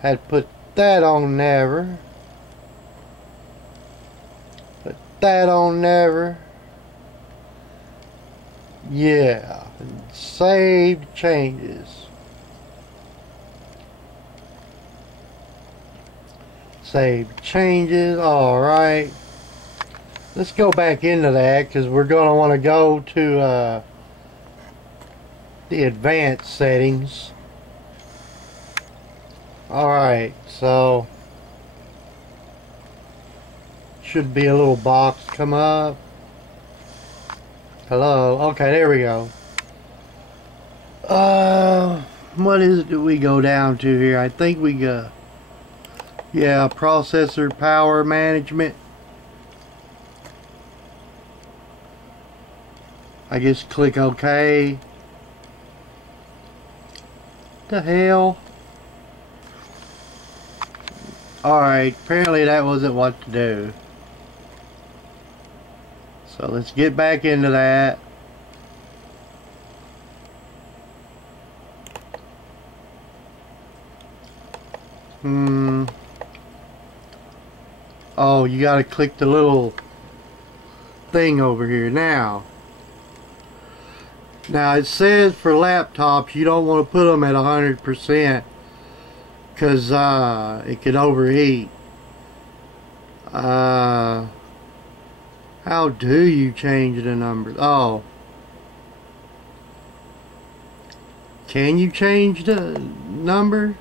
I'd put that on never. Put that on never. Yeah. Saved changes. Saved changes. Alright. Let's go back into that because we're going to want to go to the advanced settings. Alright, so should be a little box come up. Hello. Okay, there we go. What is it that we go down to here? I think we go, yeah, processor power management. I guess click OK. The hell? Alright, apparently that wasn't what to do. So let's get back into that. Oh, you gotta click the little thing over here now. Now it says for laptops you don't want to put them at 100% because it could overheat. How do you change the numbers? Oh, can you change the number?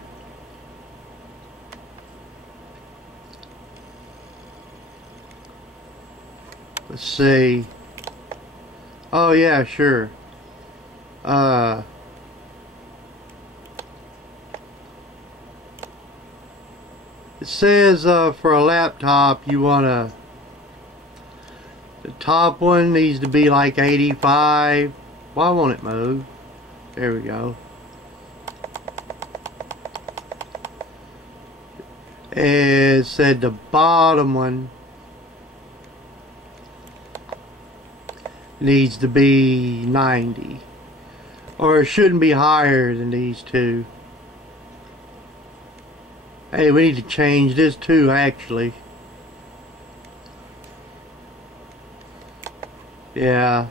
Let's see. Oh yeah, sure. It says for a laptop you want the top one needs to be like 85. Why won't it move? There we go. It said the bottom one needs to be 90. Or it shouldn't be higher than these two. Hey, we need to change this too, actually. Yeah.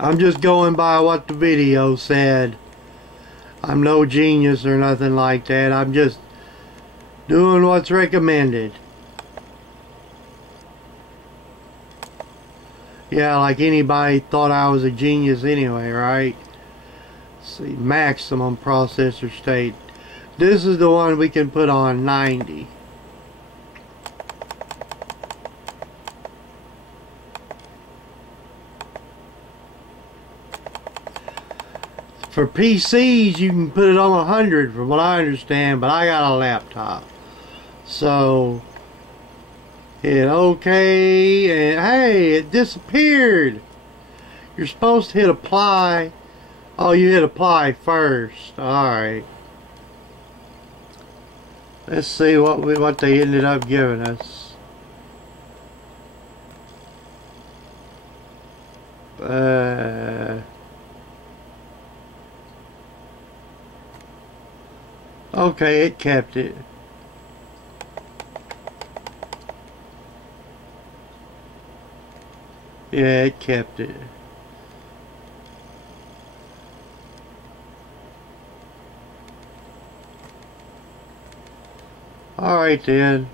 I'm just going by what the video said. I'm no genius or nothing like that. I'm just doing what's recommended. Yeah, like anybody thought I was a genius anyway, right? Let's see, maximum processor state. This is the one we can put on 90. For PCs, you can put it on 100 from what I understand, but I got a laptop. So, hit OK, and hey, it disappeared. You're supposed to hit apply. Oh, you hit apply first. Alright. Let's see what they ended up giving us. Okay, it kept it. Yeah, it kept it. Alright then.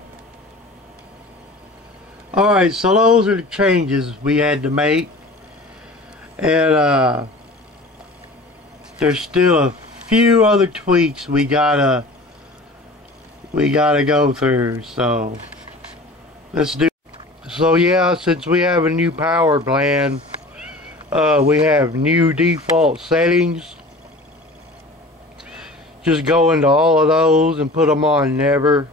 Alright, so those are the changes we had to make. And there's still a few other tweaks we gotta go through. So let's do. So yeah, since we have a new power plan, we have new default settings. Just go into all of those and put them on never.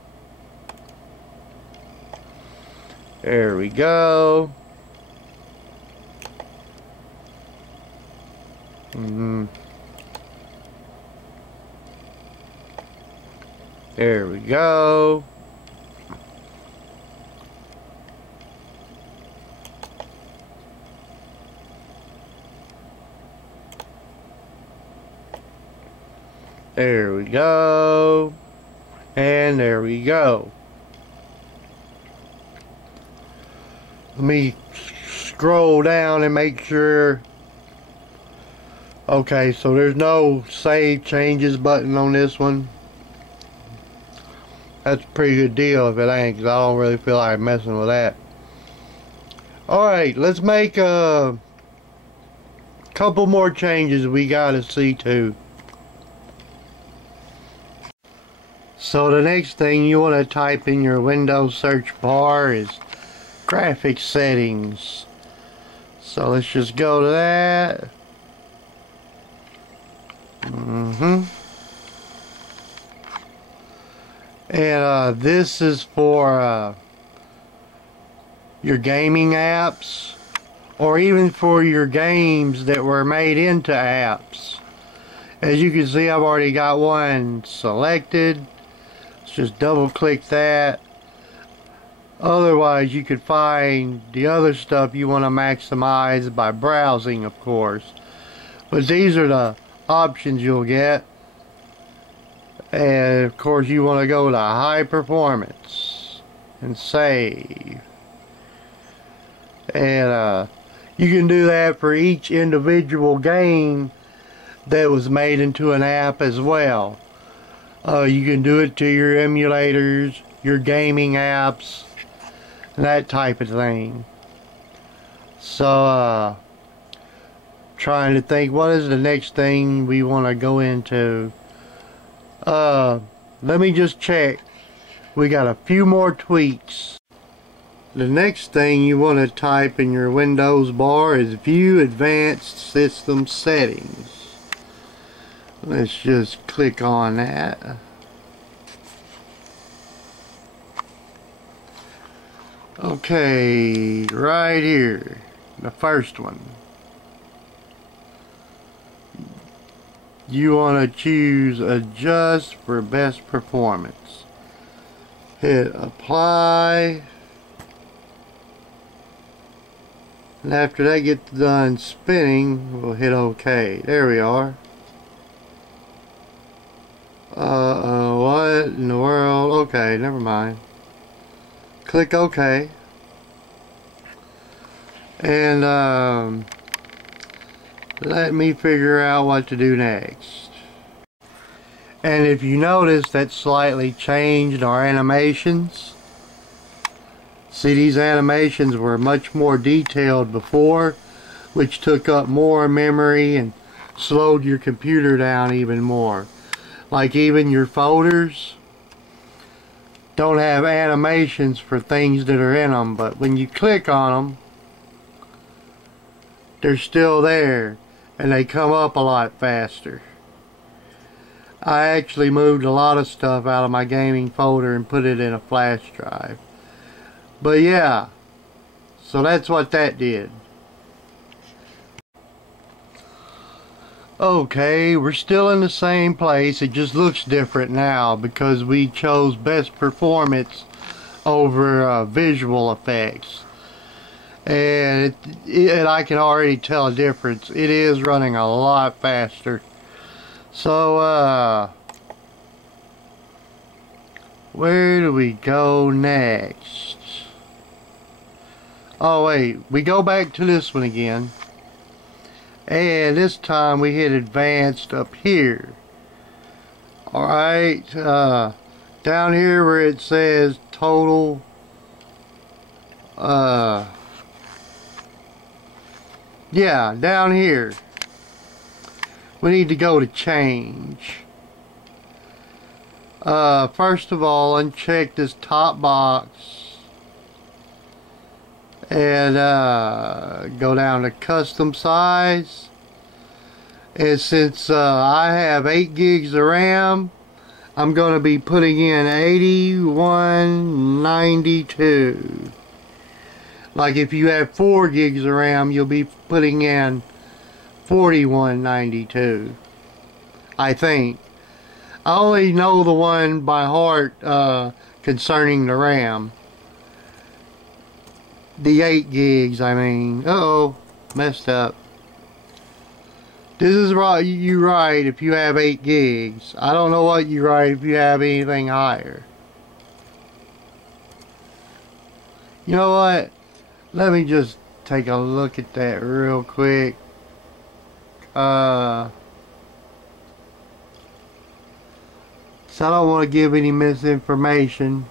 There we go. There we go. There we go. And there we go. Let me scroll down and make sure. Okay, so there's no save changes button on this one. That's a pretty good deal if it ain't, because I don't really feel like messing with that. Alright, let's make a couple more changes we gotta see to. So the next thing you want to type in your Windows search bar is graphics settings. So let's just go to that. And this is for your gaming apps, or even for your games that were made into apps. As you can see, I've already got one selected. Let's just double click that. Otherwise, you could find the other stuff you want to maximize by browsing, of course. But these are the options you'll get. And of course, you want to go to high performance and save. And you can do that for each individual game that was made into an app as well. You can do it to your emulators, your gaming apps, and that type of thing. So trying to think, what is the next thing we want to go into? Let me just check. We got a few more tweaks. The next thing you want to type in your Windows bar is View Advanced System Settings. Let's just click on that. Okay, right here, the first one. You want to choose Adjust for Best Performance. Hit Apply. And after that gets done spinning, we'll hit OK. There we are. What in the world? Okay, never mind. Click OK. And let me figure out what to do next. And if you notice, that slightly changed our animations. See, these animations were much more detailed before, which took up more memory and slowed your computer down even more. Like even your folders don't have animations for things that are in them, but when you click on them, they're still there and they come up a lot faster. I actually moved a lot of stuff out of my gaming folder and put it in a flash drive. But yeah, so that's what that did. Okay, we're still in the same place. It just looks different now because we chose best performance over visual effects. and and I can already tell a difference. It is running a lot faster. So where do we go next? Oh wait, we go back to this one again, and this time we hit advanced up here. Alright, down here where it says total, yeah, down here we need to go to change. First of all, uncheck this top box and go down to custom size. And since I have 8 gigs of RAM, I'm going to be putting in 8192. Like if you have 4 gigs of RAM, you'll be putting in 4192, I think. I only know the one by heart concerning the RAM. The 8 gigs, I mean. Uh-oh, messed up. This is right, you write if you have 8 gigs. I don't know what you write if you have anything higher. You know what? Let me just take a look at that real quick. So I don't want to give any misinformation.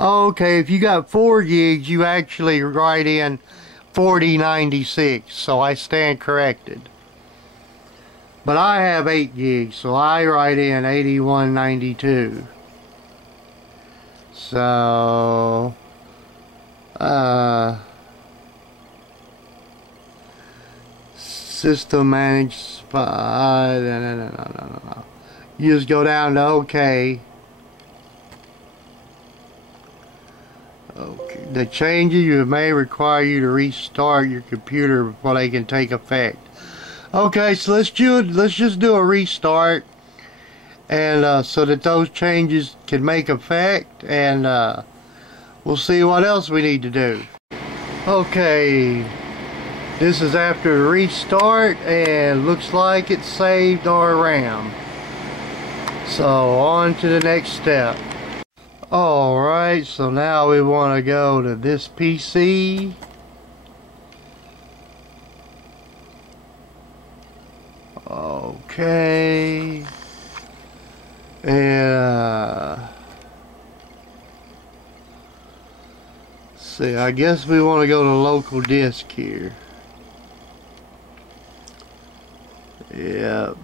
Okay, if you got 4 gigs, you actually write in 4096, so I stand corrected. But I have 8 gigs, so I write in 8192. So system managed no. You just go down to OK. Okay. The changes you may require you to restart your computer before they can take effect. Okay, so let's just do a restart, and so that those changes can make effect, and we'll see what else we need to do. Okay, this is after the restart, and looks like it saved our RAM. So on to the next step. Alright, so now we want to go to this PC. Okay. And see, I guess we want to go to local disk here. Yep.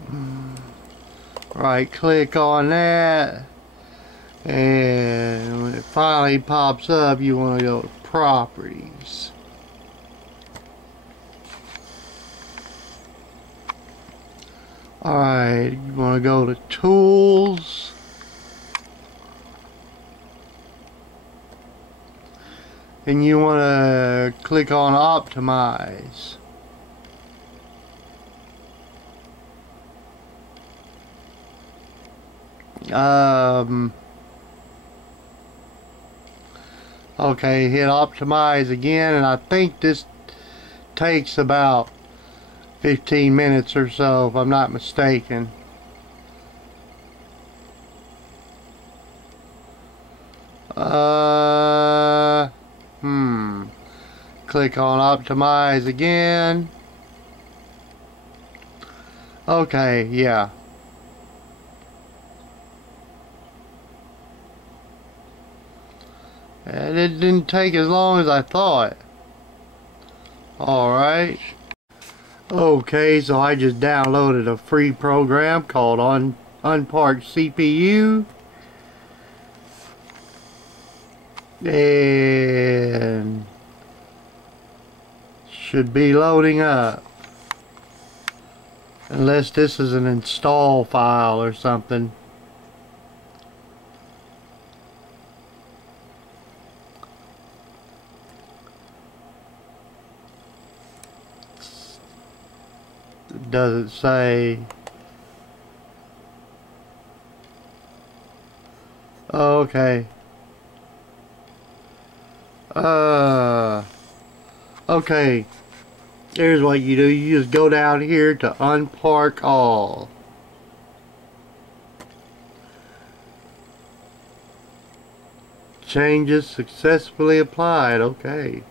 Right click on that. And when it finally pops up, you want to go to properties. Alright, you want to go to tools. And you want to click on optimize. Okay, hit optimize again, and I think this takes about 15 minutes or so, if I'm not mistaken. Click on optimize again. Okay, yeah. And it didn't take as long as I thought. Alright. Okay, so I just downloaded a free program called Unparked CPU. And should be loading up. Unless this is an install file or something. Does it say? Oh, okay. Okay. Here's what you do. You just go down here to unpark all. Changes successfully applied. Okay.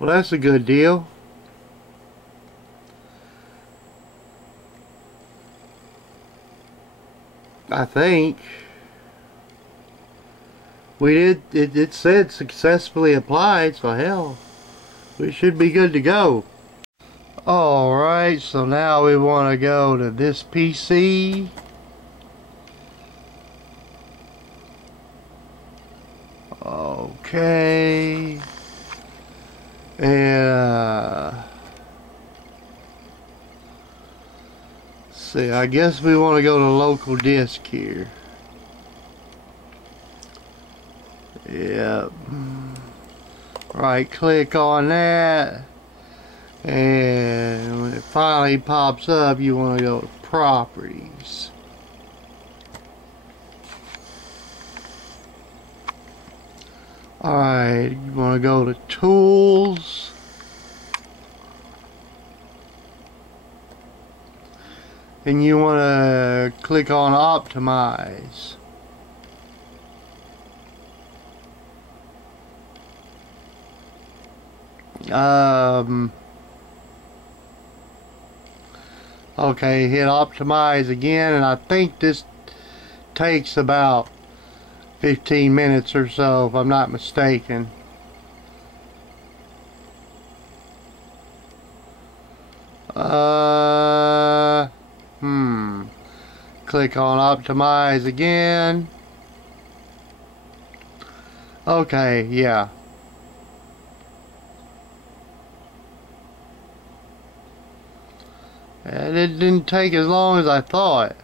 Well, that's a good deal. I think we did. It said successfully applied, so hell, we should be good to go. Alright, so now we want to go to this PC. Okay. And see, I guess we want to go to local disk here. Yep. Right click on that, and when it finally pops up, you want to go to properties. Alright, you want to go to tools, and you want to click on optimize. Okay, hit optimize again, and I think this takes about 15 minutes or so, if I'm not mistaken. Click on optimize again. Okay, yeah. And it didn't take as long as I thought.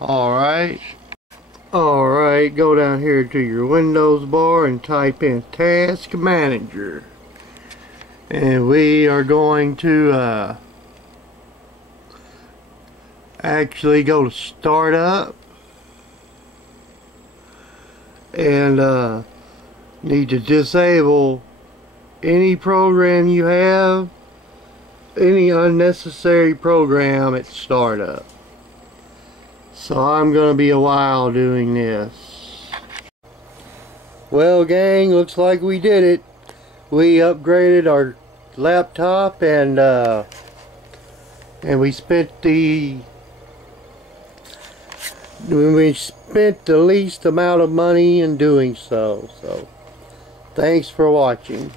Alright. Alright, go down here to your Windows bar and type in Task Manager. And we are going to actually go to Startup. And need to disable any program you have, any unnecessary program at startup. So I'm gonna be a while doing this. Well, gang, looks like we did it. We upgraded our laptop, and we spent the least amount of money in doing so. So thanks for watching.